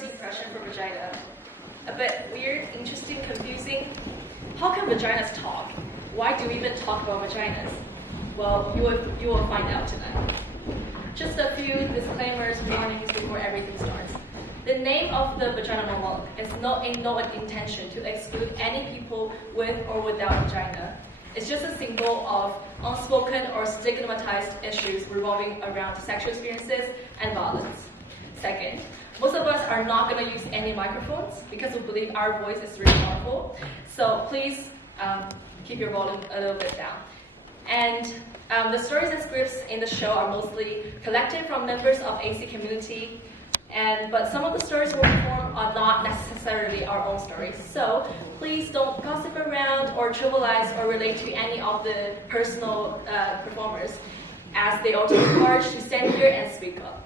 first impression for vagina? A bit weird, interesting, confusing. How can vaginas talk? Why do we even talk about vaginas? Well, you will find out tonight. Just a few disclaimers, warnings before everything starts. The name of the vagina monologue is no intention to exclude any people with or without vagina. It's just a symbol of unspoken or stigmatized issues revolving around sexual experiences and violence. Second, most of us are not going to use any microphones because we believe our voice is really powerful. So please keep your volume a little bit down. And the stories and scripts in the show are mostly collected from members of AC community, but some of the stories we perform are not necessarily our own stories. So please don't gossip around or trivialize or relate to any of the personal performers, as they all take courage to stand here and speak up.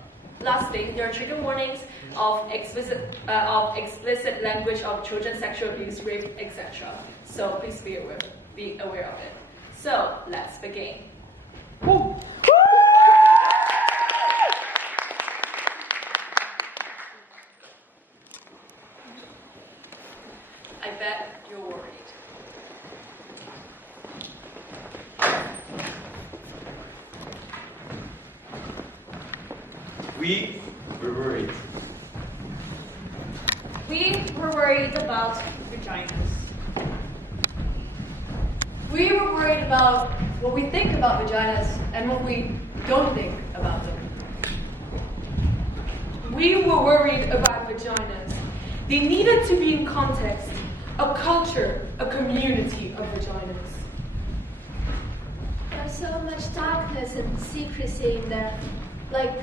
Lastly, there are trigger warnings of explicit language of children's sexual abuse, rape, etc. So please be aware of it. So let's begin. Woo. I bet you're worried. We were worried. We were worried about vaginas. We were worried about what we think about vaginas and what we don't think about them. We were worried about vaginas. They needed to be in context, a culture, a community of vaginas. There's so much darkness and secrecy in there. Like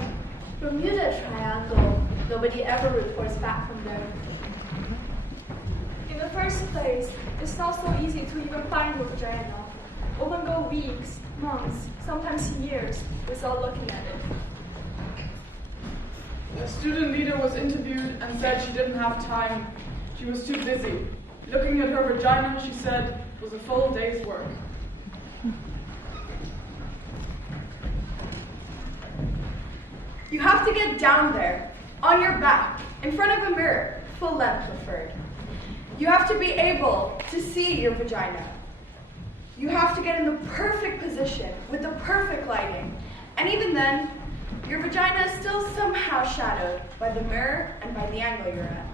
Bermuda Triangle, nobody ever reports back from there. In the first place, it's not so easy to even find a vagina. Often go weeks, months, sometimes years without looking at it. A student leader was interviewed and said she didn't have time. She was too busy. Looking at her vagina, she said, it was a full day's work. You have to get down there, on your back, in front of a mirror, full length preferred. You have to be able to see your vagina. You have to get in the perfect position with the perfect lighting. And even then, your vagina is still somehow shadowed by the mirror and by the angle you're at.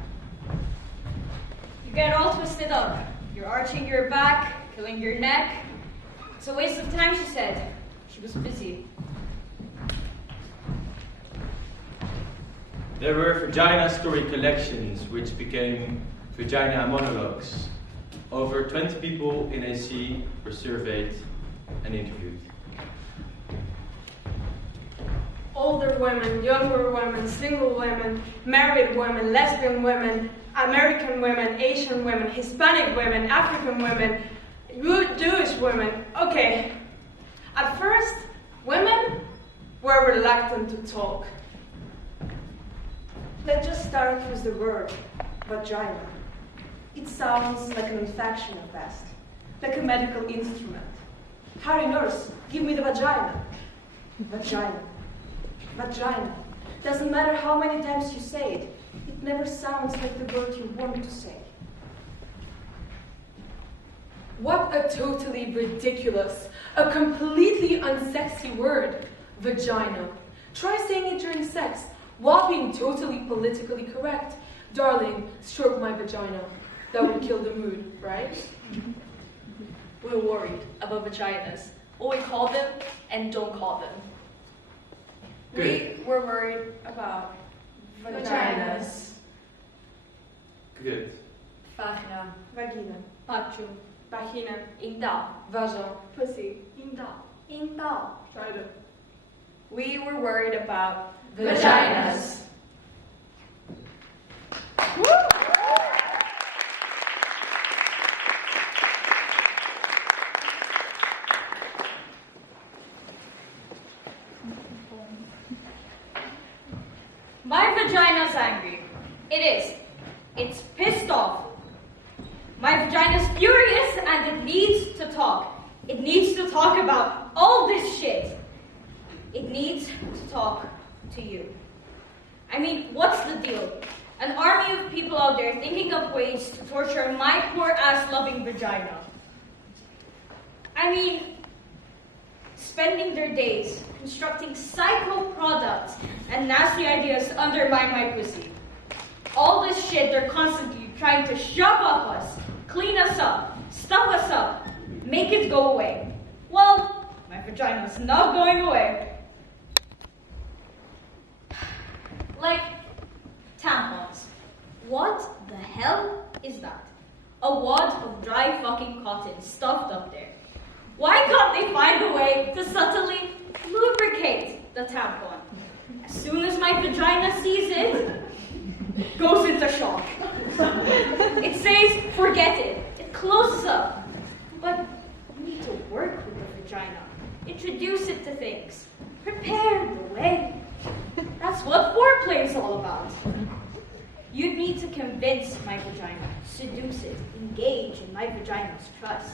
You get all twisted up. You're arching your back, killing your neck. It's a waste of time, she said. She was busy. There were vagina story collections, which became vagina monologues. Over 20 people in AC were surveyed and interviewed. Older women, younger women, single women, married women, lesbian women, American women, Asian women, Hispanic women, African women, Jewish women. Okay, at first, women were reluctant to talk. Let's just start with the word, vagina. It sounds like an infection at best, like a medical instrument. Harry nurse, give me the vagina. Vagina. Vagina. Doesn't matter how many times you say it, it never sounds like the word you want to say. What a totally ridiculous, a completely unsexy word, vagina. Try saying it during sex while being totally politically correct. Darling, stroke my vagina. That would kill the mood, right? We're worried about vaginas, what we call them and don't call them. We were worried about vaginas. Good. Vagina. Vagina. Pachu, Vagina. 阴道 vagin, Pussy. 阴道 阴道 tried it. We were worried about vaginas. My vagina's angry. It is. It's pissed off. My vagina's furious and it needs to talk. It needs to talk about all this shit. It needs to talk to you. I mean, what's the deal? An army of people out there thinking up ways to torture my poor ass-loving vagina. I mean, spending their days constructing psycho products and nasty ideas to undermine my pussy. All this shit they're constantly trying to shove up us, clean us up, stuff us up, make it go away. Well, my vagina's not going away. Like tampons. What the hell is that? A wad of dry fucking cotton stuffed up there. Why can't they find a way to subtly lubricate the tampon? As soon as my vagina sees it, goes into shock. It says, forget it. It closes up. But you need to work with the vagina. Introduce it to things. Prepare the way. That's what foreplay is all about. You need to convince my vagina, seduce it, engage in my vagina's trust.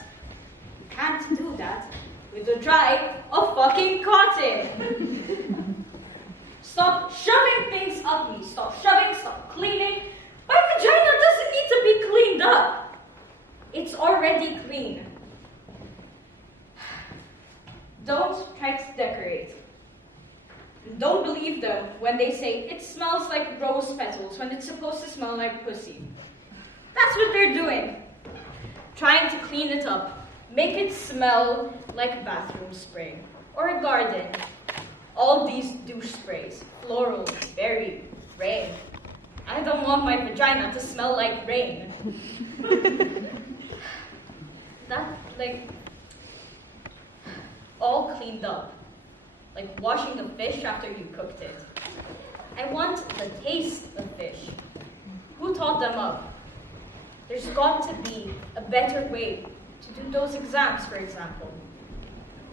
You can't do that with a dry of fucking cotton. Stop shoving things up me. Stop shoving, stop cleaning. My vagina doesn't need to be cleaned up. It's already clean. Don't try to decorate. Don't believe them when they say it smells like rose petals when it's supposed to smell like pussy. That's what they're doing. Trying to clean it up. Make it smell like bathroom spray or a garden. All these douche sprays, floral, berry, rain. I don't want my vagina to smell like rain. That, all cleaned up. Like washing a fish after you cooked it. I want the taste of fish. Who taught them up? There's got to be a better way to do those exams, for example.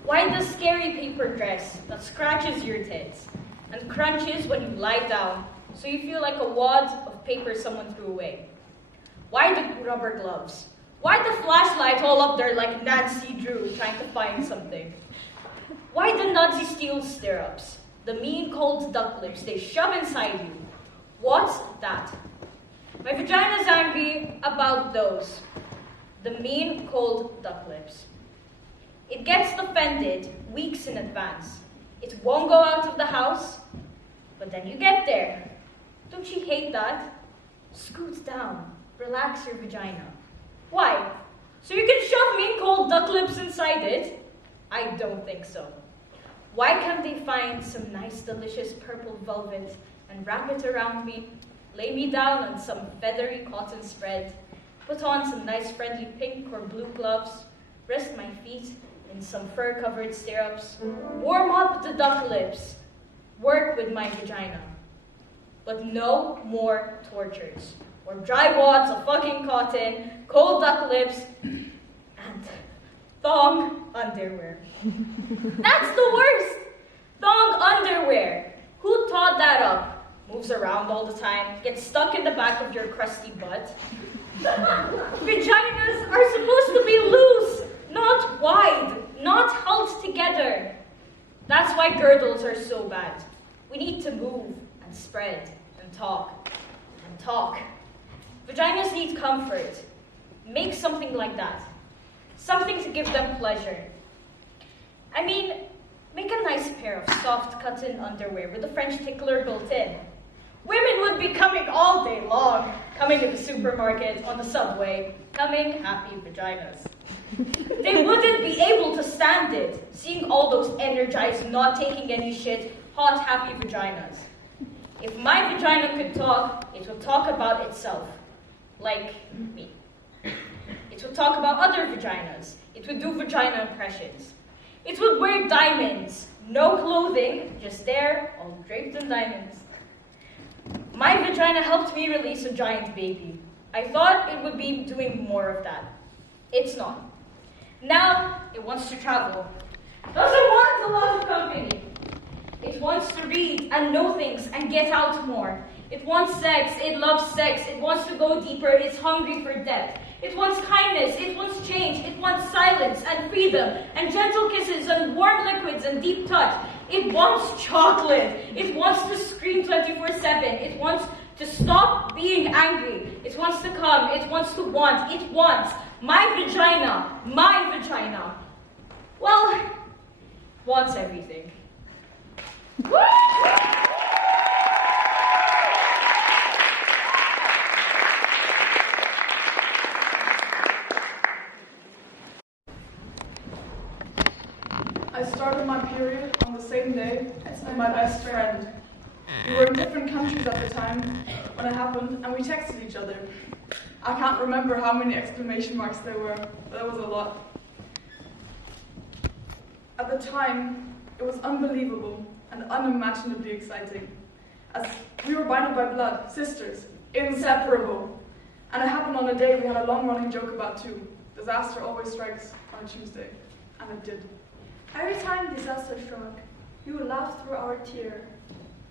Why the scary paper dress that scratches your tits and crunches when you lie down so you feel like a wad of paper someone threw away? Why the rubber gloves? Why the flashlight all up there like Nancy Drew trying to find something? Why the Nazi steel stirrups? The mean cold duck lips they shove inside you. What's that? My vagina's angry about those. The mean cold duck lips. It gets offended weeks in advance. It won't go out of the house, but then you get there. Don't you hate that? Scoot down. Relax your vagina. Why? So you can shove mean cold duck lips inside it? I don't think so. Why can't they find some nice, delicious purple velvet and wrap it around me, lay me down on some feathery cotton spread, put on some nice friendly pink or blue gloves, rest my feet in some fur-covered stirrups, warm up the duck lips, work with my vagina. But no more tortures, or dry wads of fucking cotton, cold duck lips, and thong underwear. That's the worst! Thong underwear. Who taught that up? Moves around all the time, gets stuck in the back of your crusty butt. Vaginas are supposed to be loose, not wide, not held together. That's why girdles are so bad. We need to move and spread and talk and talk. Vaginas need comfort. Make something like that. Something to give them pleasure. I mean, make a nice pair of soft cotton underwear with a French tickler built in. Women would be coming all day long, coming to the supermarket, on the subway, coming happy vaginas. They wouldn't be able to stand it, seeing all those energized, not taking any shit, hot, happy vaginas. If my vagina could talk, it would talk about itself, like me. It would talk about other vaginas. It would do vagina impressions. It would wear diamonds, no clothing, just there, all draped in diamonds. My vagina helped me release a giant baby. I thought it would be doing more of that. It's not. Now, it wants to travel. Doesn't want a lot of company. It wants to read and know things and get out more. It wants sex, it loves sex, it wants to go deeper, it's hungry for depth. It wants kindness, it wants change, it wants silence and freedom and gentle kisses and warm liquids and deep touch. It wants chocolate. It wants to scream 24/7. It wants to stop being angry. It wants to come, it wants to want, it wants my vagina, my vagina. Well, wants everything. I started my period on the same day as my best friend. We were in different countries at the time when it happened, and we texted each other. I can't remember how many exclamation marks there were, but there was a lot. At the time, it was unbelievable and unimaginably exciting, as we were binded by blood, sisters, inseparable. And it happened on a day we had a long-running joke about too. Disaster always strikes on a Tuesday, and it did. Every time disaster struck, we would laugh through our tear,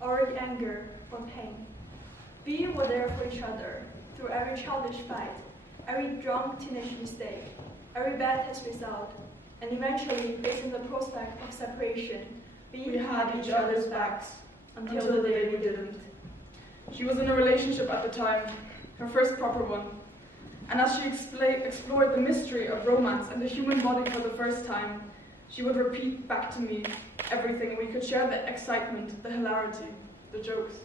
our anger or pain. We were there for each other through every childish fight, every drunk teenage mistake, every bad test result, and eventually, facing the prospect of separation, We had each other's backs until the day we didn't. She was in a relationship at the time, her first proper one. And as she explored the mystery of romance and the human body for the first time, she would repeat back to me everything. We could share the excitement, the hilarity, the jokes.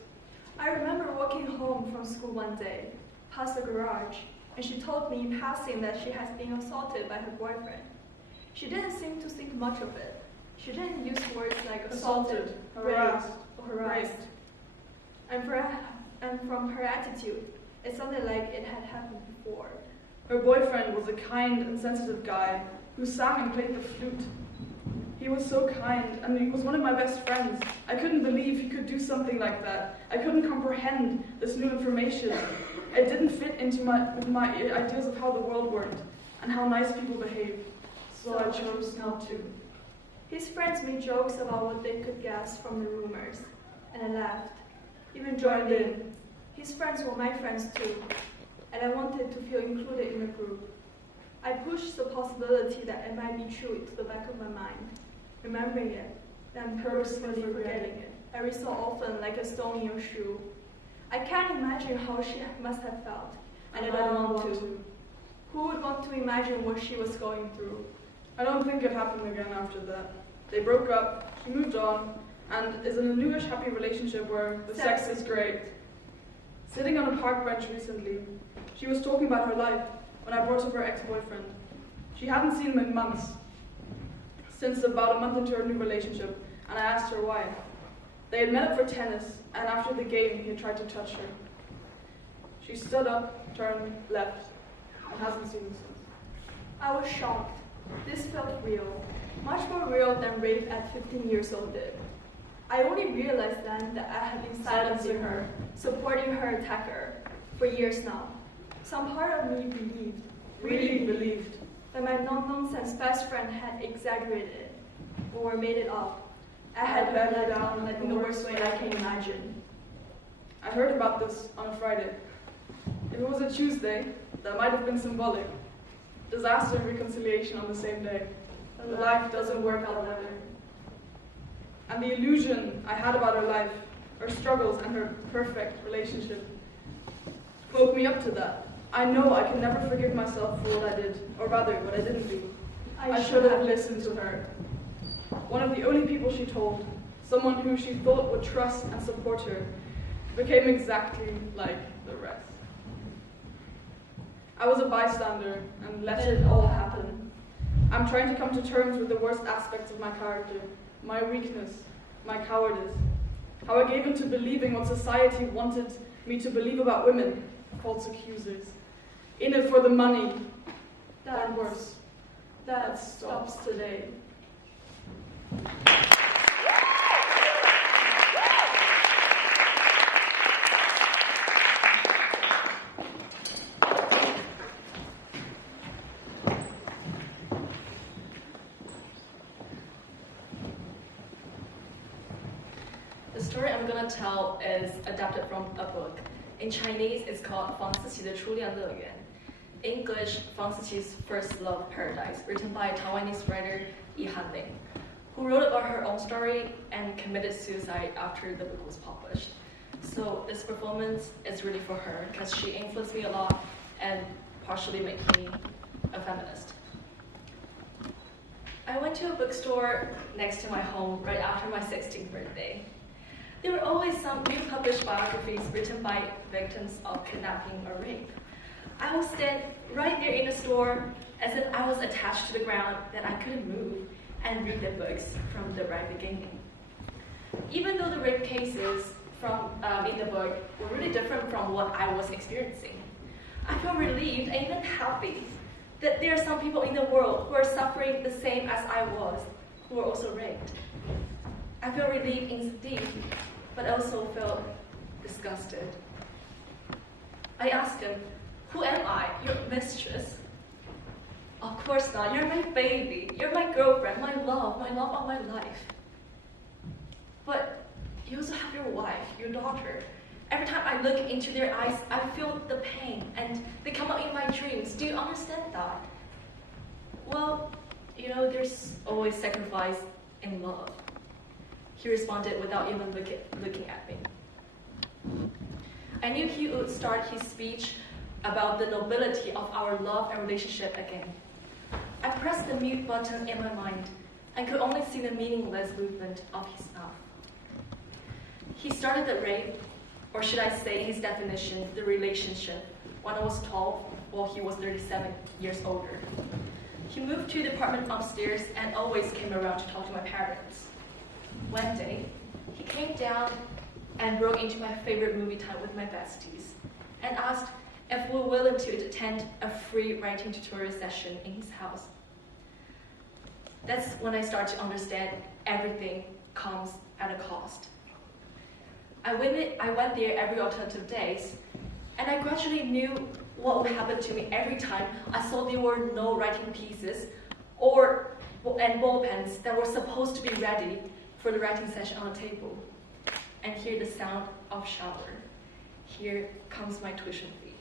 I remember walking home from school one day, past the garage, and she told me in passing that she has been assaulted by her boyfriend. She didn't seem to think much of it. She didn't use words like assaulted, harassed, raped, or harassed. And from her attitude, it sounded like it had happened before. Her boyfriend was a kind and sensitive guy who sang and played the flute. He was so kind, and he was one of my best friends. I couldn't believe he could do something like that. I couldn't comprehend this new information. It didn't fit into my ideas of how the world worked and how nice people behave. So I chose not to. His friends made jokes about what they could guess from the rumors, and I laughed, even joined in. His friends were my friends too, and I wanted to feel included in the group. I pushed the possibility that it might be true to the back of my mind, remembering it, then purposefully forgetting it, every so often like a stone in your shoe. I can't imagine how she must have felt, and I don't want to. Who would want to imagine what she was going through? I don't think it happened again after that. They broke up, she moved on, and is in a newish happy relationship where the sex is great. Sitting on a park bench recently, she was talking about her life when I brought up her ex-boyfriend. She hadn't seen him in months, since about a month into her new relationship, and I asked her why. They had met up for tennis, and after the game, he had tried to touch her. She stood up, turned left, and hasn't seen him since. I was shocked. This felt real, much more real than rape at 15 years old did. I only realized then that I had been silencing her, supporting her attacker, for years now. Some part of me believed, really believed, that my no-nonsense best friend had exaggerated it, or made it up. I had let her down in the worst way I can imagine. I heard about this on a Friday. If it was a Tuesday, that might have been symbolic. Disaster and reconciliation on the same day. But life doesn't work out that way. And the illusion I had about her life, her struggles, and her perfect relationship woke me up to that. I know I can never forgive myself for what I did, or rather, what I didn't do. I should have listened to her. One of the only people she told, someone who she thought would trust and support her, became exactly like the rest. I was a bystander and let it all happen. I'm trying to come to terms with the worst aspects of my character, my weakness, my cowardice, how I gave in to believing what society wanted me to believe about women, false accusers, in it for the money, or worse. That stops today. The story I'm gonna tell is adapted from a book. In Chinese, it's called Fang Siqi de 初恋乐园. English, Fang Siqi's First Love Paradise, written by Taiwanese writer Yi Hanling, who wrote about her own story and committed suicide after the book was published. So this performance is really for her because she influenced me a lot and partially made me a feminist. I went to a bookstore next to my home right after my 16th birthday. There were always some new published biographies written by victims of kidnapping or rape. I would stand right there in the store as if I was attached to the ground that I couldn't move and read the books from the very beginning. Even though the rape cases in the book were really different from what I was experiencing, I feel relieved and even happy that there are some people in the world who are suffering the same as I was, who were also raped. I feel relieved indeed, but also felt disgusted. I asked him, "Who am I? Your mistress?" "Of course not. You're my baby. You're my girlfriend, my love of my life." "But you also have your wife, your daughter. Every time I look into their eyes, I feel the pain, and they come out in my dreams. Do you understand that?" "Well, there's always sacrifice in love," he responded without even looking at me. I knew he would start his speech about the nobility of our love and relationship again. I pressed the mute button in my mind and could only see the meaningless movement of his mouth. He started the rape, or should I say his definition, the relationship, when I was 12 while he was 37 years older. He moved to the apartment upstairs and always came around to talk to my parents. One day, he came down and broke into my favorite movie time with my besties and asked if we were willing to attend a free writing tutorial session in his house. That's when I started to understand everything comes at a cost. I went there every alternative days, and I gradually knew what would happen to me every time I saw there were no writing pieces and ball pens that were supposed to be ready for the writing session on the table, and hear the sound of shower. Here comes my tuition fee.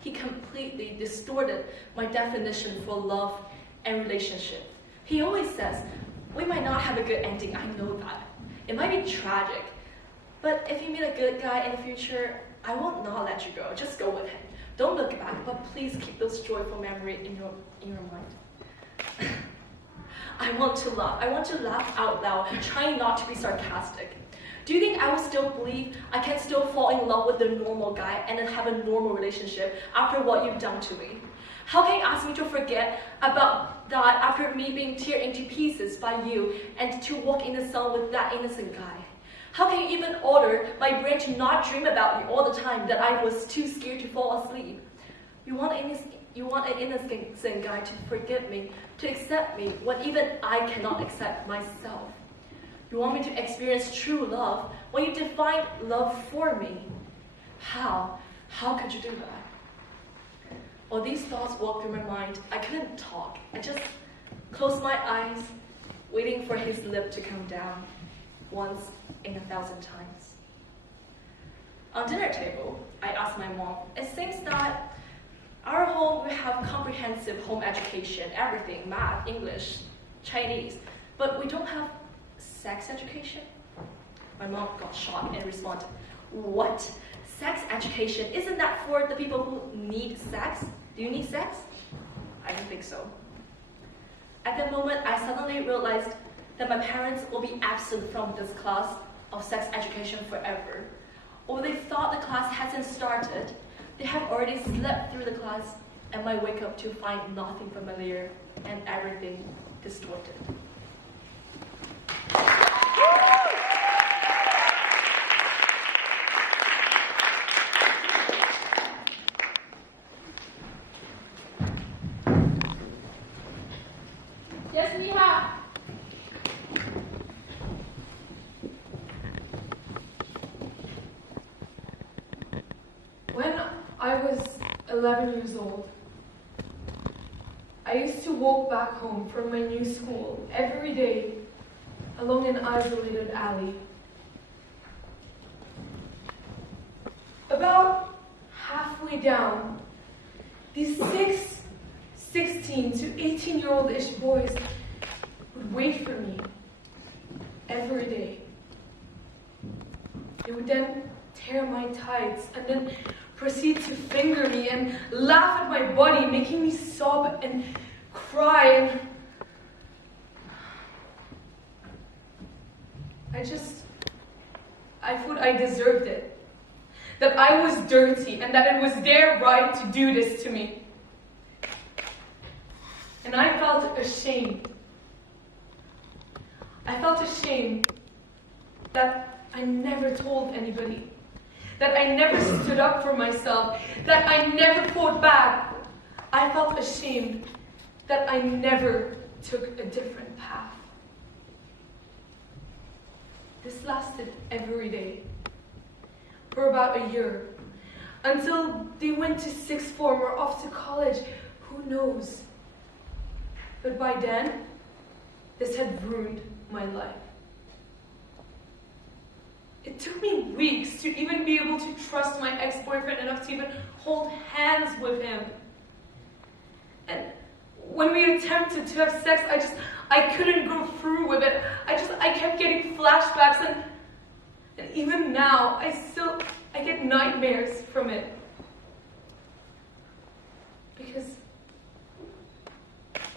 He completely distorted my definition for love and relationship. He always says, "We might not have a good ending, I know that. It might be tragic, but if you meet a good guy in the future, I will not let you go. Just go with him. Don't look back, but please keep those joyful memories in your mind." I want to laugh. I want to laugh out loud, trying not to be sarcastic. Do you think I will still believe I can still fall in love with the normal guy and then have a normal relationship after what you've done to me? How can you ask me to forget about that after me being torn into pieces by you and to walk in the sun with that innocent guy? How can you even order my brain to not dream about you all the time that I was too scared to fall asleep? You want an innocent guy to forgive me, to accept me when even I cannot accept myself. You want me to experience true love when you define love for me. How? How could you do that? While these thoughts walked through my mind, I couldn't talk. I just closed my eyes, waiting for his lip to come down, once in 1,000 times. On dinner table, I asked my mom, "It seems that our home will have comprehensive home education, everything, math, English, Chinese, but we don't have sex education?" My mom got shocked and responded, "What? Sex education? Isn't that for the people who need sex? Do you need sex?" I didn't think so. At that moment, I suddenly realized that my parents will be absent from this class of sex education forever. Or they thought the class hasn't started. They have already slept through the class and might wake up to find nothing familiar and everything distorted. Yes, we have. When I was 11 years old, I used to walk back home from my new school every day along an isolated alley. About halfway down, these 16 to 18-year-old-ish boys would wait for me every day. He would then tear my tights and then proceed to finger me and laugh at my body, making me sob and cry. And I thought I deserved it. That I was dirty and that it was their right to do this to me. And I felt ashamed. I felt ashamed that I never told anybody, that I never stood up for myself, that I never fought back. I felt ashamed that I never took a different path. This lasted every day for about a year, until they went to sixth form or off to college, who knows? But by then, this had ruined my life. It took me weeks to even be able to trust my ex-boyfriend enough to even hold hands with him. And when we attempted to have sex, I couldn't go through with it. I kept getting flashbacks, and even now, I get nightmares from it. Because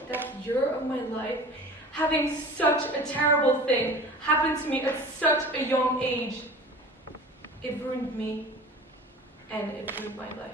that year of my life, having such a terrible thing happen to me at such a young age, it ruined me and it ruined my life.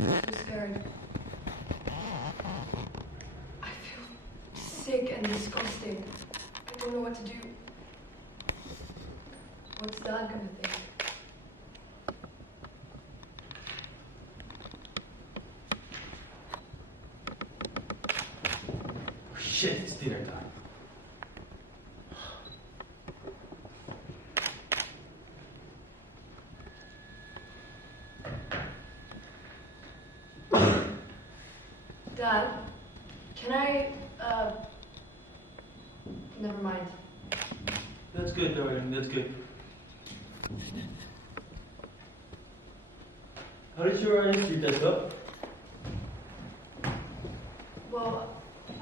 I'm scared. I feel sick and disgusting. I don't know what to do. What's Dad gonna think? Shit, it's dinner time. Dad, can I, never mind. That's good, darling, that's good. How did your history test up? Well,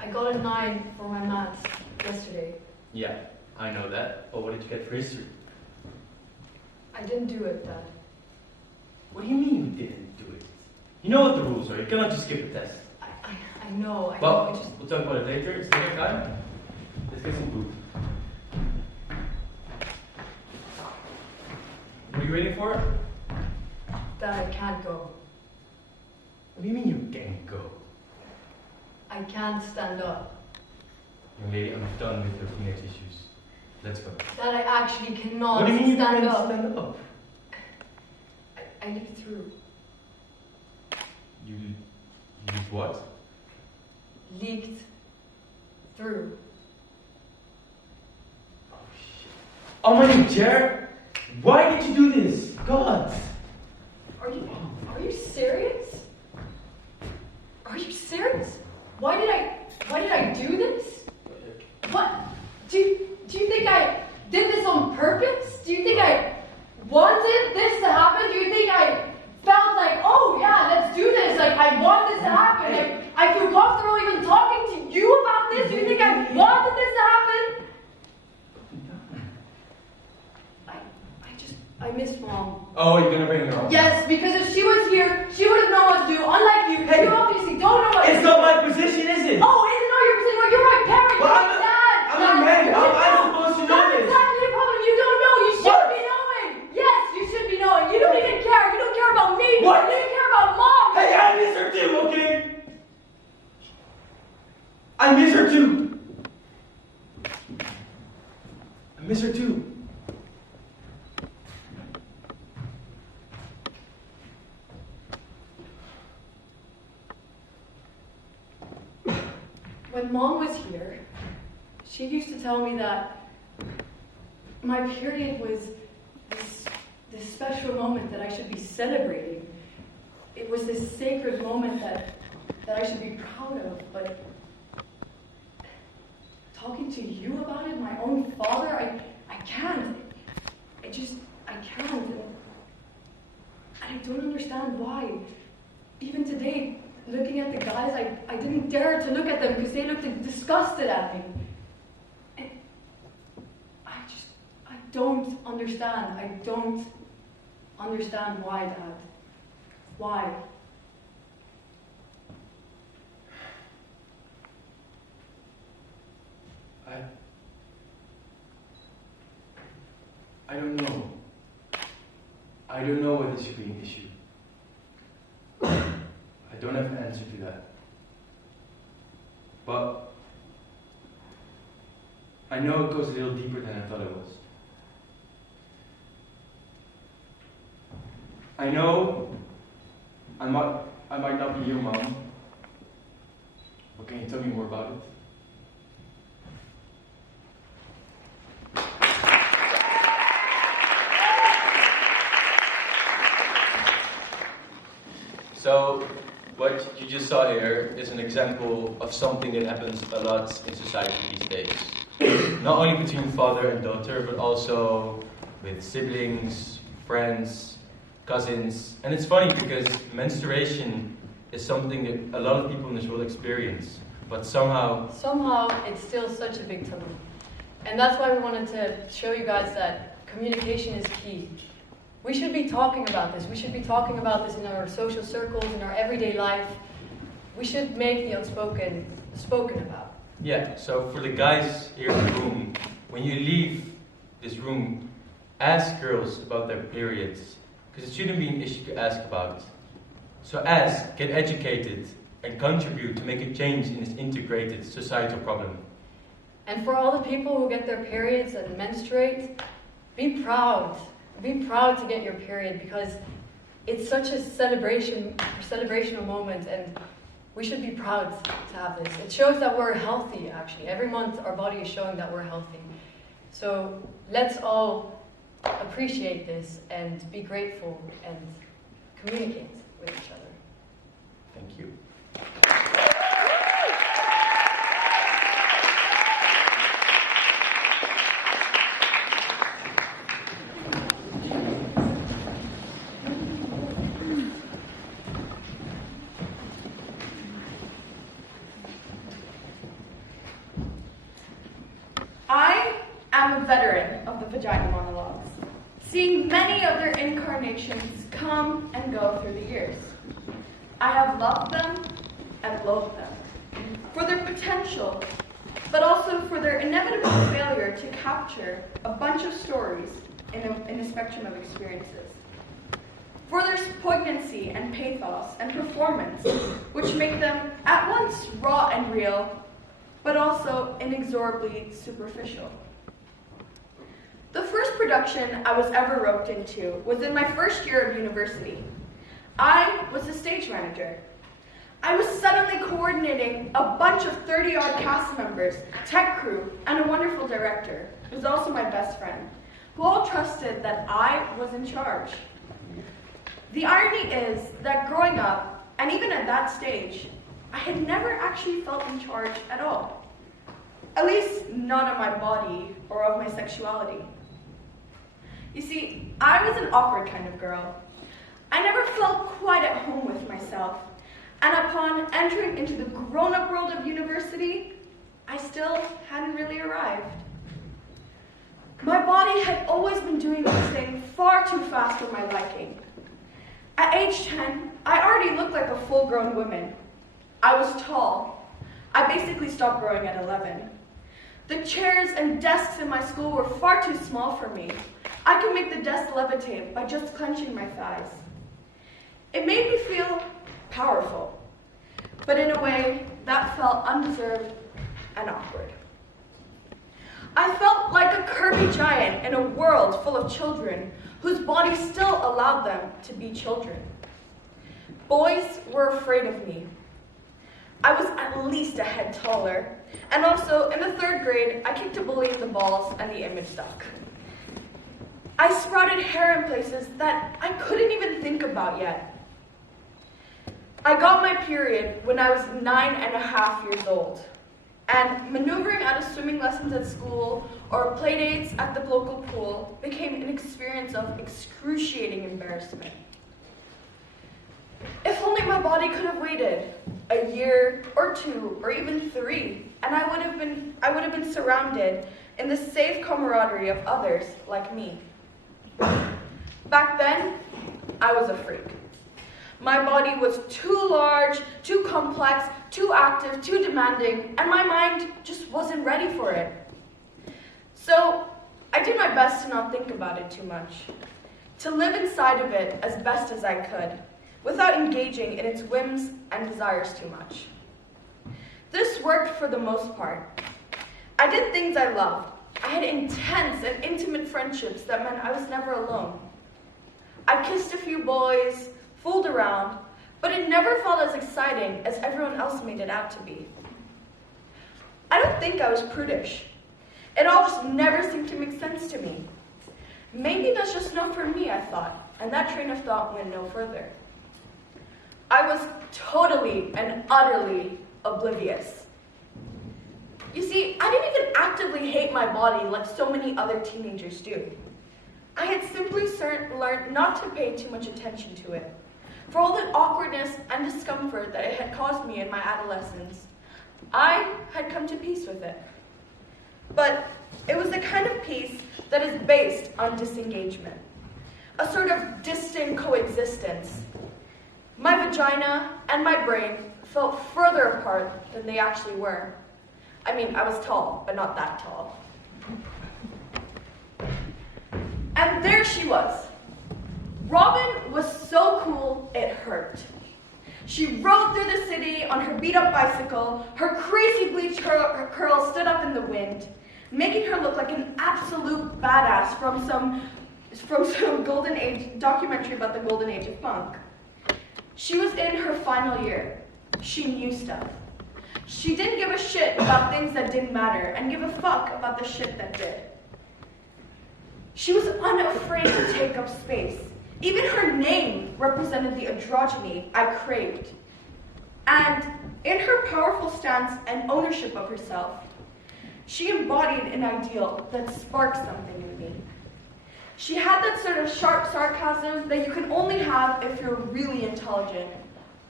I got a 9 for my maths yesterday. Yeah, I know that. But what did you get for history? I didn't do it, Dad. What do you mean you didn't do it? You know what the rules are. You cannot just skip a test. I know, I Well, know, we'll talk about it later. It's dinner time. Let's get some food. What are you waiting for? Dad, I can't go. What do you mean you can't go? I can't stand up. Young lady, I'm done with your teenage issues. Let's go. Dad, I actually cannot What do you mean you stand can't up. stand up? I leaked through. You did what? Leaked through. Oh shit. Oh my Jer! Why did you do this? God! Are you serious? Are you serious? Why did I do this? What? Do you think I did this on purpose? Do you think I wanted this to happen? Do you think I felt like, oh yeah, let's do this, like I want this to happen, like I feel comfortable even talking to you about this? Do you think I wanted this to happen? I miss Mom. Oh, you're gonna bring her on? Yes, because if she was here, she would have known what to do. Unlike you, Hey. you obviously don't know what to do. It's not my position, is it? Oh, it's not your position. Well, you're my parent. Well, You're my dad. I'm a man. You I'm know. supposed to know That's this. exactly the problem. You don't know. You should What? be knowing. Yes, you should be knowing. You don't even care. You don't care about me. What? You don't care about Mom. Hey, I miss her too, okay? I miss her too. I miss her too. When Mom was here, she used to tell me that my period was this special moment that I should be celebrating. It was this sacred moment that I should be proud of, but talking to you about it, my own father, I can't. I can't. And I don't understand why. Even today, looking at the guys, I didn't dare to look at them because they looked disgusted at me. And I don't understand. I don't understand why, Dad. Why? I don't know. I don't know why this should be an issue. I don't have an answer to that. But I know it goes a little deeper than I thought it was. I know I might not be your mom, but can you tell me more about it? So, what you just saw here is an example of something that happens a lot in society these days. Not only between father and daughter, but also with siblings, friends, cousins. And it's funny because menstruation is something that a lot of people in this world experience, but somehow it's still such a big taboo. And that's why we wanted to show you guys that communication is key. We should be talking about this. We should be talking about this in our social circles, in our everyday life. We should make the unspoken spoken about. Yeah, so for the guys here in the room, when you leave this room, ask girls about their periods, because it shouldn't be an issue to ask about. So ask, get educated, and contribute to make a change in this integrated societal problem. And for all the people who get their periods and menstruate, be proud. Be proud to get your period because it's such a celebrational moment, and we should be proud to have this. It shows that we're healthy, actually. Every month our body is showing that we're healthy. So let's all appreciate this and be grateful and communicate with each other. Thank you. I am a veteran of the vagina monologues, seeing many of their incarnations come and go through the years. I have loved them and loathed them for their potential, but also for their inevitable failure to capture a bunch of stories in a spectrum of experiences. For their poignancy and pathos and performance, which make them at once raw and real, but also inexorably superficial. The first production I was ever roped into was in my first year of university. I was a stage manager. I was suddenly coordinating a bunch of 30-odd cast members, tech crew, and a wonderful director, who was also my best friend, who all trusted that I was in charge. The irony is that growing up, and even at that stage, I had never actually felt in charge at all. At least not of my body or of my sexuality. You see, I was an awkward kind of girl. I never felt quite at home with myself, and upon entering into the grown-up world of university, I still hadn't really arrived. My body had always been doing this thing far too fast for my liking. At age 10, I already looked like a full-grown woman. I was tall. I basically stopped growing at 11. The chairs and desks in my school were far too small for me. I could make the desk levitate by just clenching my thighs. It made me feel powerful, but in a way that felt undeserved and awkward. I felt like a curvy giant in a world full of children whose bodies still allowed them to be children. Boys were afraid of me. I was at least a head taller, and also in the 3rd grade, I kicked a bully in the balls and the image stuck. I sprouted hair in places that I couldn't even think about yet. I got my period when I was 9.5 years old, and maneuvering out of swimming lessons at school or playdates at the local pool became an experience of excruciating embarrassment. If only my body could have waited a year or 2 or even 3, and I would have been surrounded in the safe camaraderie of others like me. Back then, I was a freak. My body was too large, too complex, too active, too demanding, and my mind just wasn't ready for it. So I did my best to not think about it too much, to live inside of it as best as I could, without engaging in its whims and desires too much. This worked for the most part. I did things I loved. I had intense and intimate friendships that meant I was never alone. I kissed a few boys, fooled around, but it never felt as exciting as everyone else made it out to be. I don't think I was prudish. It all just never seemed to make sense to me. Maybe that's just not for me, I thought, and that train of thought went no further. I was totally and utterly oblivious. You see, I didn't even actively hate my body like so many other teenagers do. I had simply learned not to pay too much attention to it. For all the awkwardness and discomfort that it had caused me in my adolescence, I had come to peace with it. But it was the kind of peace that is based on disengagement, a sort of distant coexistence. My vagina and my brain felt further apart than they actually were. I mean, I was tall, but not that tall. And there she was. Robin was so cool, it hurt. She rode through the city on her beat-up bicycle. Her crazy bleached curls stood up in the wind, making her look like an absolute badass from some golden age documentary about the golden age of punk. She was in her final year. She knew stuff. She didn't give a shit about things that didn't matter and give a fuck about the shit that did. She was unafraid to take up space. Even her name represented the androgyny I craved. And in her powerful stance and ownership of herself, she embodied an ideal that sparked something in me. She had that sort of sharp sarcasm that you can only have if you're really intelligent,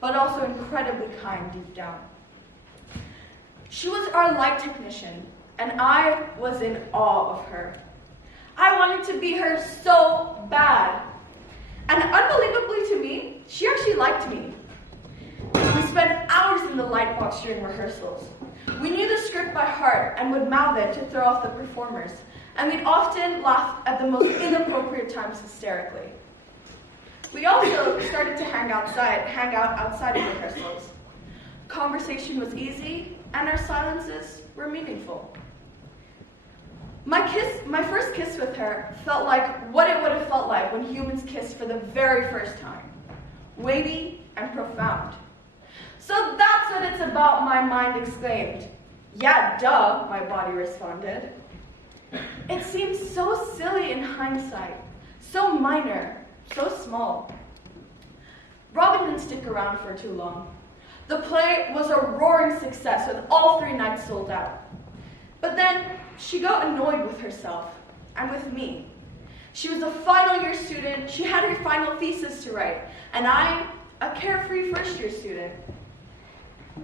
but also incredibly kind deep down. She was our light technician, and I was in awe of her. I wanted to be her so bad. And unbelievably to me, she actually liked me. We spent hours in the light box during rehearsals. We knew the script by heart and would mouth it to throw off the performers, and we'd often laugh at the most inappropriate times hysterically. We also started to hang out outside of rehearsals. Conversation was easy, and our silences were meaningful. My first kiss with her felt like what it would have felt like when humans kissed for the very first time. Weighty and profound. So that's what it's about, my mind exclaimed. Yeah, duh, my body responded. It seems so silly in hindsight, so minor, so small. Robin didn't stick around for too long. The play was a roaring success with all 3 nights sold out. But then she got annoyed with herself and with me. She was a final year student, she had her final thesis to write, and I, a carefree first year student.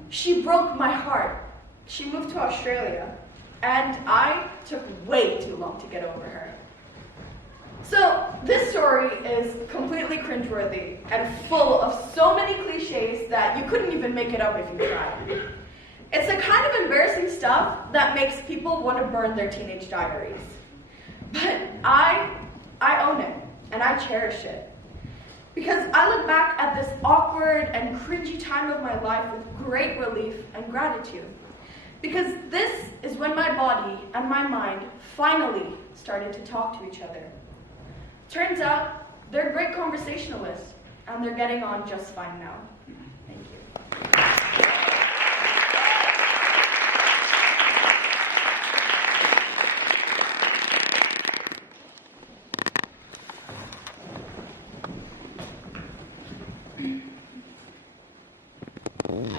She broke my heart. She moved to Australia. and I took way too long to get over her. So this story is completely cringeworthy and full of so many cliches that you couldn't even make it up if you tried. It's the kind of embarrassing stuff that makes people want to burn their teenage diaries. But I own it, and I cherish it. Because I look back at this awkward and cringy time of my life with great relief and gratitude. Because this is when my body and my mind finally started to talk to each other. Turns out, they're great conversationalists, and they're getting on just fine now. Thank you.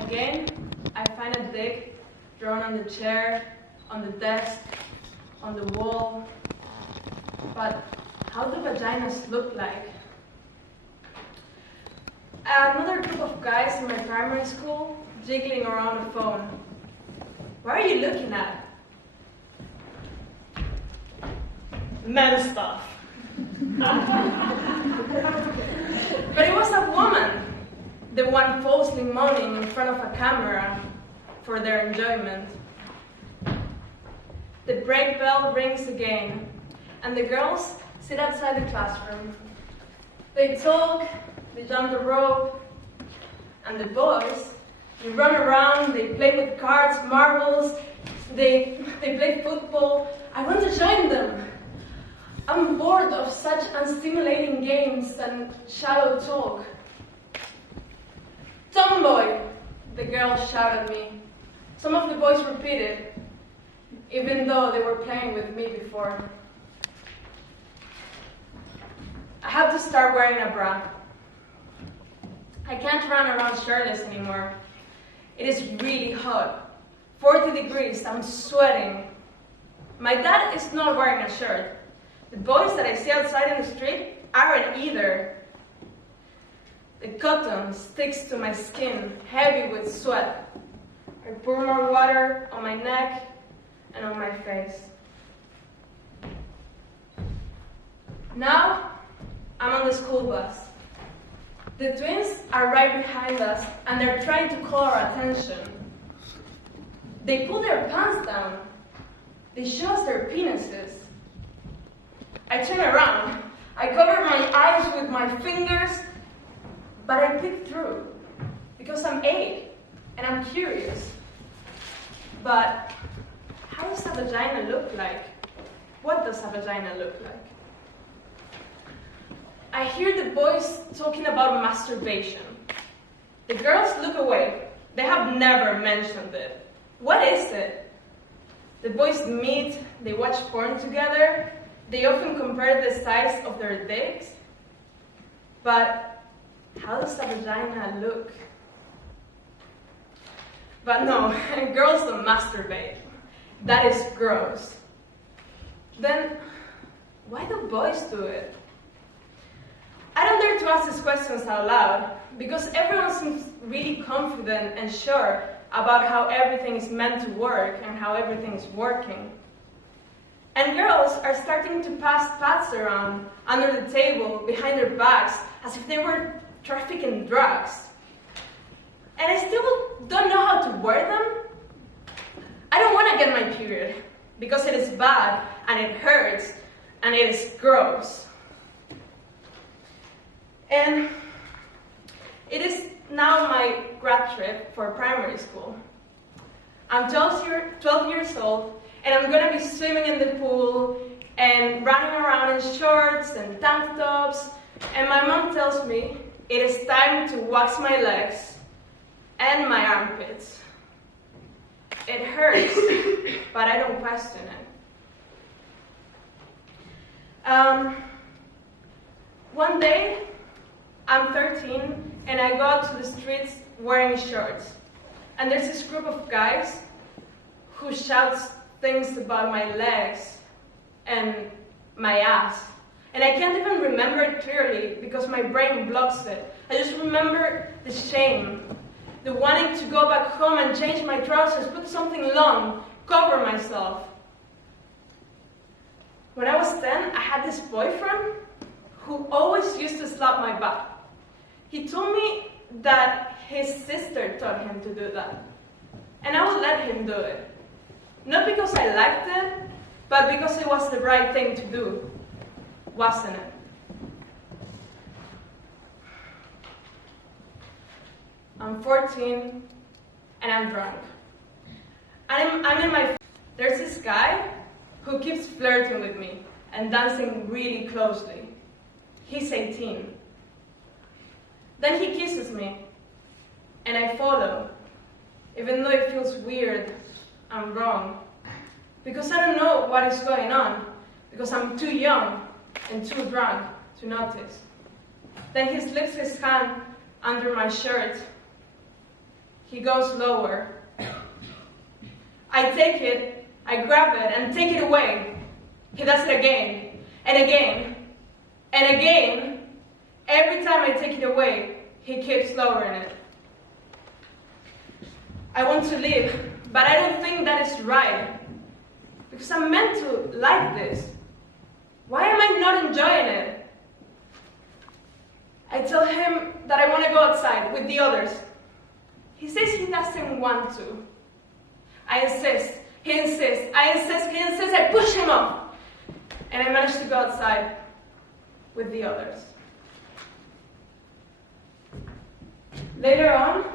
Again, I find a dick drawn on the chair, on the desk, on the wall. But how do vaginas look like? Another group of guys in my primary school jiggling around a phone. What are you looking at? Men stuff. But it was a woman, the one falsely moaning in front of a camera for their enjoyment. The break bell rings again, and the girls sit outside the classroom. They talk, they jump the rope, and the boys, they run around, they play with cards, marbles, they play football. I want to join them. I'm bored of such unstimulating games and shallow talk. Tomboy, the girls shouted at me. Some of the boys repeated, even though they were playing with me before. I have to start wearing a bra. I can't run around shirtless anymore. It is really hot. 40 degrees, I'm sweating. My dad is not wearing a shirt. The boys that I see outside in the street aren't either. The cotton sticks to my skin, heavy with sweat. I pour more water on my neck and on my face. Now, I'm on the school bus. The twins are right behind us, and they're trying to call our attention. They pull their pants down. They show us their penises. I turn around. I cover my eyes with my fingers, but I peek through because I'm 8 and I'm curious. But how does a vagina look like? What does a vagina look like? I hear the boys talking about masturbation. The girls look away. They have never mentioned it. What is it? The boys meet, they watch porn together, they often compare the size of their dicks. But how does a vagina look? But no, girls don't masturbate. That is gross. Then, why do boys do it? I don't dare to ask these questions out loud, because everyone seems really confident and sure about how everything is meant to work and how everything is working. And girls are starting to pass pads around under the table, behind their backs, as if they were trafficking drugs. And I still don't know how to wear them. I don't want to get my period, because it is bad, and it hurts, and it is gross. And it is now my grad trip for primary school. I'm 12 years old, and I'm going to be swimming in the pool and running around in shorts and tank tops, and my mom tells me it is time to wax my legs and my armpits. It hurts, but I don't question it. One day, I'm 13, and I go out to the streets wearing shorts. And there's this group of guys who shouts things about my legs and my ass. And I can't even remember it clearly because my brain blocks it. I just remember the shame, the wanting to go back home and change my trousers, put something long, cover myself. When I was 10, I had this boyfriend who always used to slap my butt. He told me that his sister taught him to do that. And I would let him do it. Not because I liked it, but because it was the right thing to do. Wasn't it? I'm 14 and I'm drunk. I'm in my... There's this guy who keeps flirting with me and dancing really closely. He's 18. Then he kisses me and I follow, even though it feels weird and wrong, because I don't know what is going on, because I'm too young and too drunk to notice. Then he slips his hand under my shirt. He goes lower. I take it, I grab it and take it away. He does it again, and again, and again. Every time I take it away, he keeps lowering it. I want to leave, but I don't think that is right, because I'm meant to like this. Why am I not enjoying it? I tell him that I want to go outside with the others. He says he doesn't want to. I insist, he insists, I insist, he insists, I push him off. And I manage to go outside with the others. Later on,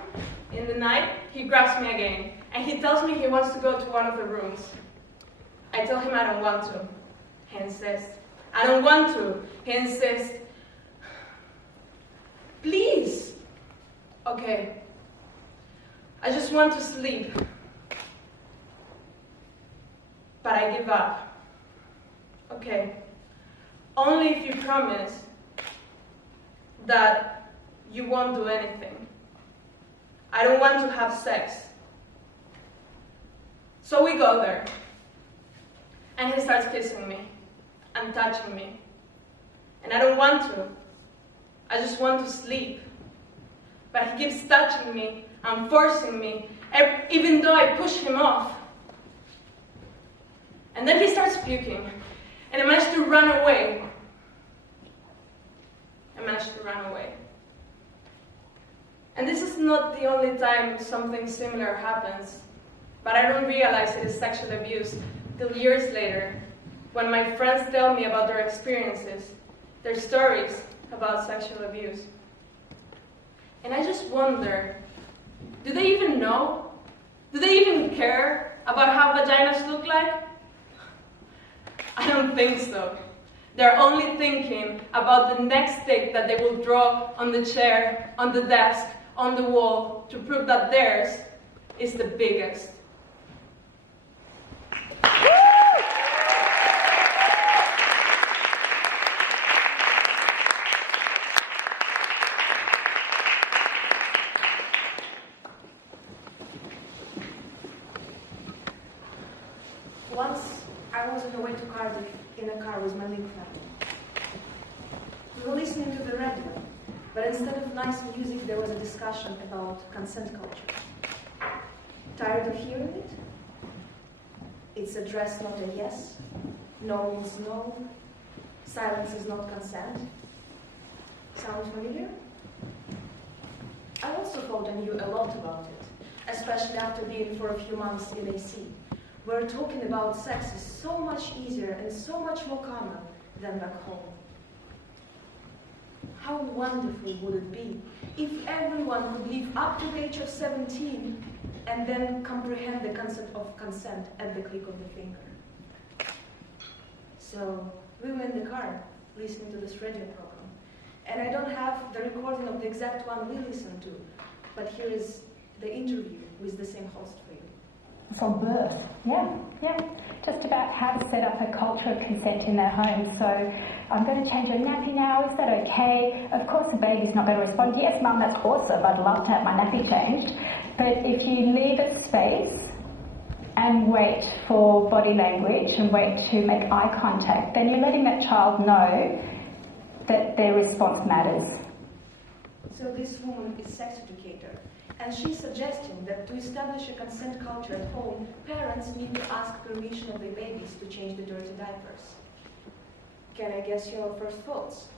in the night, he grabs me again, and he tells me he wants to go to one of the rooms. I tell him I don't want to. He insists. I don't want to. He insists. Please. Okay. I just want to sleep. But I give up. Okay. Only if you promise that you won't do anything. I don't want to have sex. So we go there. And he starts kissing me and touching me. And I don't want to. I just want to sleep. But he keeps touching me and forcing me, even though I push him off. And then he starts puking. And I managed to run away. And this is not the only time something similar happens, but I don't realize it is sexual abuse till years later, when my friends tell me about their experiences, their stories about sexual abuse. And I just wonder, do they even know? Do they even care about how vaginas look like? I don't think so. They're only thinking about the next stick that they will draw on the chair, on the desk, on the wall, to prove that theirs is the biggest. Once I was on the way to Cardiff in a car with my Link family. We were listening to the radio, but instead of nice music, there was a discussion about consent culture. Tired of hearing it? It's addressed not a yes, no means no, silence is not consent. Sound familiar? I also thought I knew a lot about it, especially after being for a few months in AC, where talking about sex is so much easier and so much more common than back home. How wonderful would it be if everyone could live up to the age of 17 and then comprehend the concept of consent at the click of the finger. So we were in the car listening to this radio program, and I don't have the recording of the exact one we listened to, but here is the interview with the same host for you. From birth. Yeah. Just about how to set up a culture of consent in their home. So I'm going to change your nappy now, is that okay? Of course the baby's not going to respond, yes mum, that's awesome, I'd love to have my nappy changed. But if you leave it space and wait for body language and wait to make eye contact, then you're letting that child know that their response matters. So this woman is sex educator, and she's suggesting that to establish a consent culture at home, parents need to ask permission of their babies to change the dirty diapers. Can I guess your first thoughts?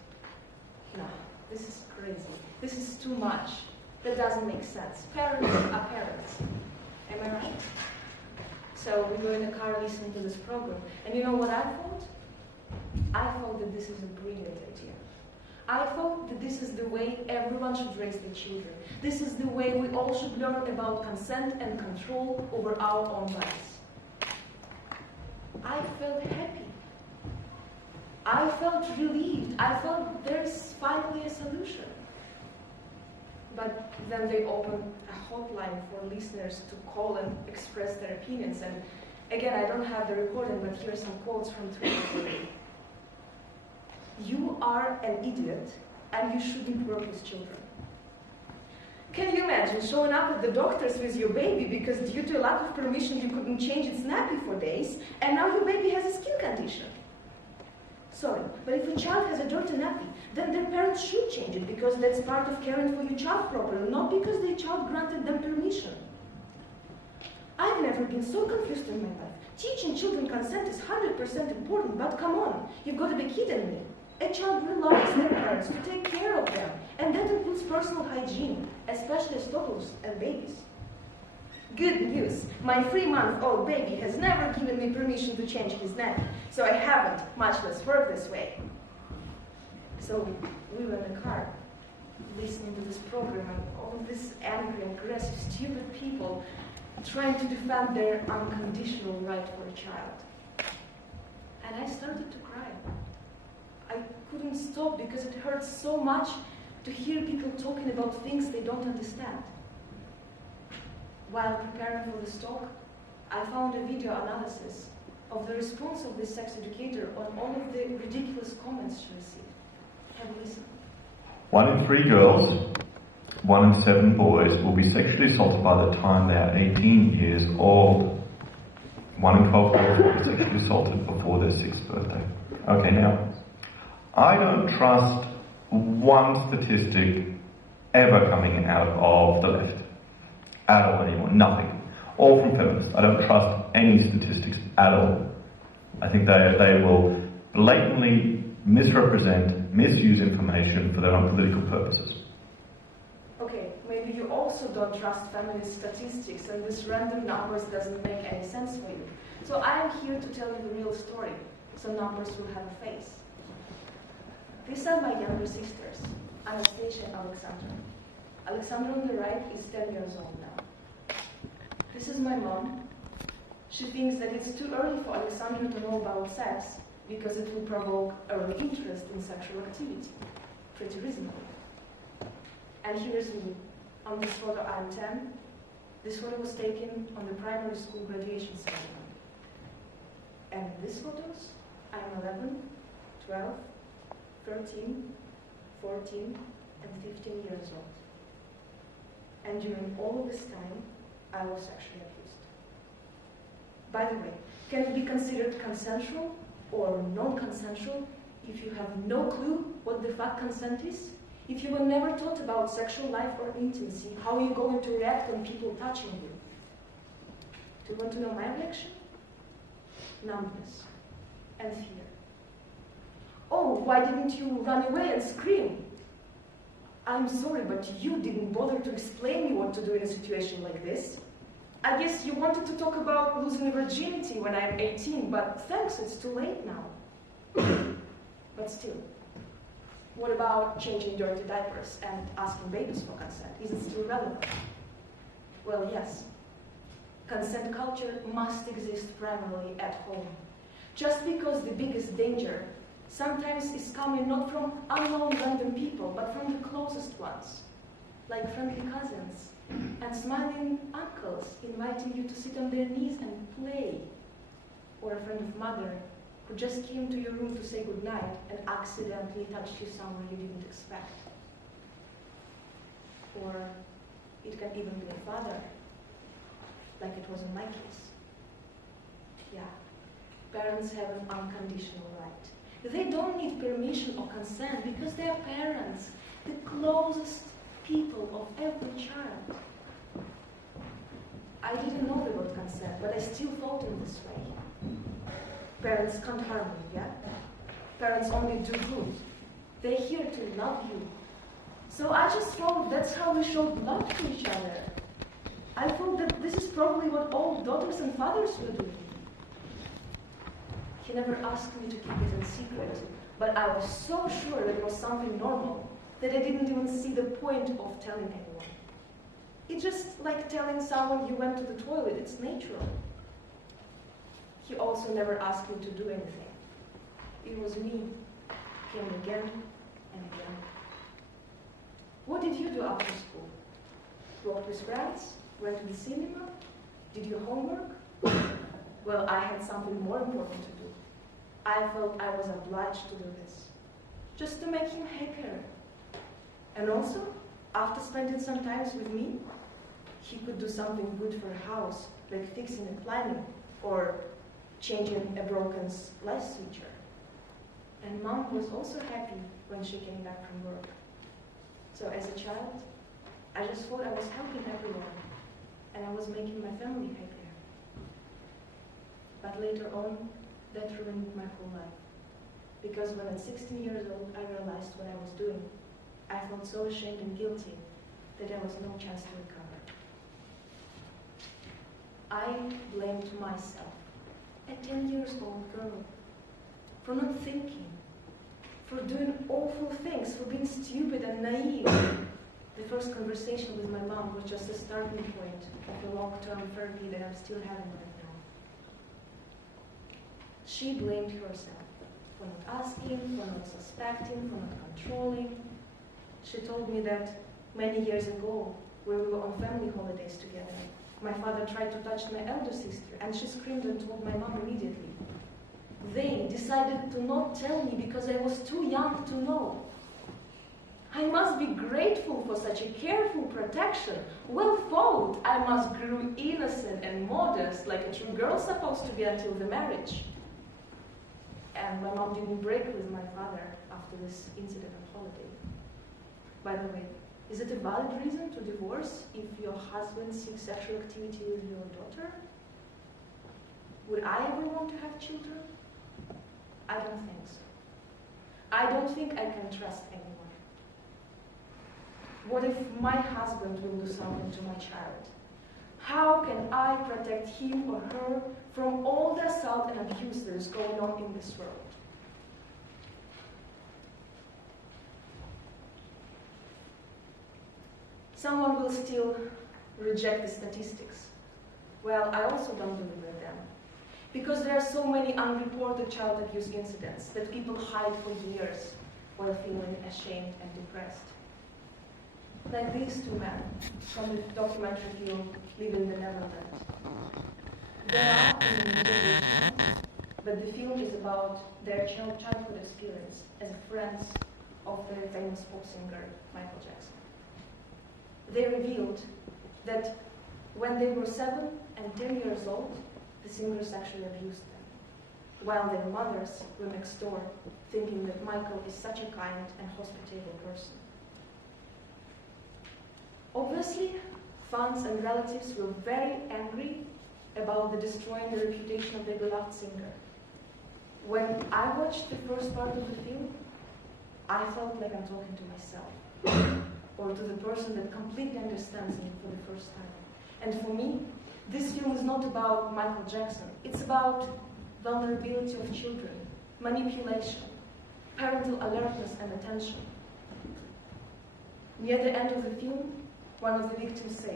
No, this is crazy. This is too much. That doesn't make sense. Parents are parents. Am I right? So we were in the car listening to this program, and you know what I thought? I thought that this is a brilliant idea. I thought that this is the way everyone should raise their children. This is the way we all should learn about consent and control over our own lives. I felt happy. I felt relieved. I felt there's finally a solution. But then they opened a hotline for listeners to call and express their opinions. And again, I don't have the recording, but here are some quotes from Twitter today. You are an idiot, and you shouldn't work with children. Can you imagine showing up at the doctor's with your baby because due to a lack of permission you couldn't change its nappy for days, and now your baby has a skin condition? Sorry, but if a child has a dirty nappy, then their parents should change it because that's part of caring for your child properly, not because their child granted them permission. I've never been so confused in my life. Teaching children consent is 100% important, but come on, you've got to be kidding me. A child relies on their parents to take care of them, and that includes personal hygiene, especially as toddlers and babies. Good news, my 3-month-old baby has never given me permission to change his nappy, so I haven't, much less work this way. So we were in the car, listening to this program, and all of these angry, aggressive, stupid people trying to defend their unconditional right for a child. And I started to cry. I couldn't stop because it hurts so much to hear people talking about things they don't understand. While preparing for this talk, I found a video analysis of the response of this sex educator on all of the ridiculous comments she received. Have a listen. 1 in 3 girls, 1 in 7 boys will be sexually assaulted by the time they are 18 years old. 1 in 12 girls will be sexually assaulted before their 6th birthday. Okay, now, I don't trust one statistic ever coming out of the left. At all anymore, nothing. All from feminists. I don't trust any statistics at all. I think they will blatantly misrepresent, misuse information for their own political purposes. Okay, maybe you also don't trust feminist statistics and this random numbers doesn't make any sense for you. So I am here to tell you the real story, so numbers will have a face. These are my younger sisters, Anastasia and Alexandra. Alexandra on the right is 10 years old now. This is my mom. She thinks that it's too early for Alexandra to know about sex because it will provoke early interest in sexual activity. Pretty reasonable. And here's me. On this photo, I'm 10. This photo was taken on the primary school graduation ceremony. And in these photos, I'm 11, 12, 13, 14, and 15 years old. And during all of this time, I was sexually abused. By the way, can it be considered consensual or non-consensual if you have no clue what the fuck consent is? If you were never taught about sexual life or intimacy, how are you going to react on people touching you? Do you want to know my reaction? Numbness and fear. Oh, why didn't you run away and scream? I'm sorry, but you didn't bother to explain me what to do in a situation like this. I guess you wanted to talk about losing virginity when I'm 18, but thanks, it's too late now. But still, what about changing dirty diapers and asking babies for consent? Is it still relevant? Well, yes. Consent culture must exist primarily at home. Just because the biggest danger sometimes is coming not from unknown random people, but from the closest ones, like friendly cousins and smiling uncles inviting you to sit on their knees and play, or a friend of mother who just came to your room to say goodnight and accidentally touched you somewhere you didn't expect. Or it can even be a father, like it was in my case. Yeah, parents have an unconditional right. They don't need permission or consent because they are parents, the closest people of every child. I didn't know the word consent, but I still thought in this way. Parents can't harm me, yeah? Parents only do good. They're here to love you. So I just thought that's how we showed love to each other. I thought that this is probably what all daughters and fathers would do. He never asked me to keep it in secret, but I was so sure that it was something normal that I didn't even see the point of telling anyone. It's just like telling someone you went to the toilet, it's natural. He also never asked me to do anything. It was me, came again and again. What did you do after school? Walked with friends? Went to the cinema? Did your homework? Well, I had something more important to do. I felt I was obliged to do this, just to make him happier. And also, after spending some time with me, he could do something good for a house, like fixing a plumbing or changing a broken light switcher. And Mom was also happy when she came back from work. So as a child, I just thought I was helping everyone, and I was making my family happier. But later on, that ruined my whole life. Because when at 16 years old, I realized what I was doing, I felt so ashamed and guilty that there was no chance to recover. I blamed myself, a 10 years old girl, for not thinking, for doing awful things, for being stupid and naive. The first conversation with my mom was just a starting point of the long-term therapy that I'm still having right now. She blamed herself for not asking, for not suspecting, for not controlling. She told me that many years ago, when we were on family holidays together, my father tried to touch my elder sister, and she screamed and told my mom immediately. They decided to not tell me because I was too young to know. I must be grateful for such a careful protection. Well thought, I must grow innocent and modest like a true girl's supposed to be until the marriage. And my mom didn't break with my father after this incident on holiday. By the way, is it a valid reason to divorce if your husband seeks sexual activity with your daughter? Would I ever want to have children? I don't think so. I don't think I can trust anyone. What if my husband will do something to my child? How can I protect him or her from all the assault and abuse that is going on in this world? Someone will still reject the statistics. Well, I also don't believe in them. Because there are so many unreported child abuse incidents that people hide for years while feeling ashamed and depressed. Like these two men from the documentary film Live in the Netherlands. They are in the middle, but the film is about their childhood experience as friends of the famous pop singer Michael Jackson. They revealed that when they were 7 and 10 years old, the singer sexually abused them, while their mothers were next door, thinking that Michael is such a kind and hospitable person. Obviously, fans and relatives were very angry about the destroying the reputation of their beloved singer. When I watched the first part of the film, I felt like I'm talking to myself, or to the person that completely understands me for the first time. And for me, this film is not about Michael Jackson. It's about vulnerability of children, manipulation, parental alertness and attention. Near the end of the film, one of the victims said,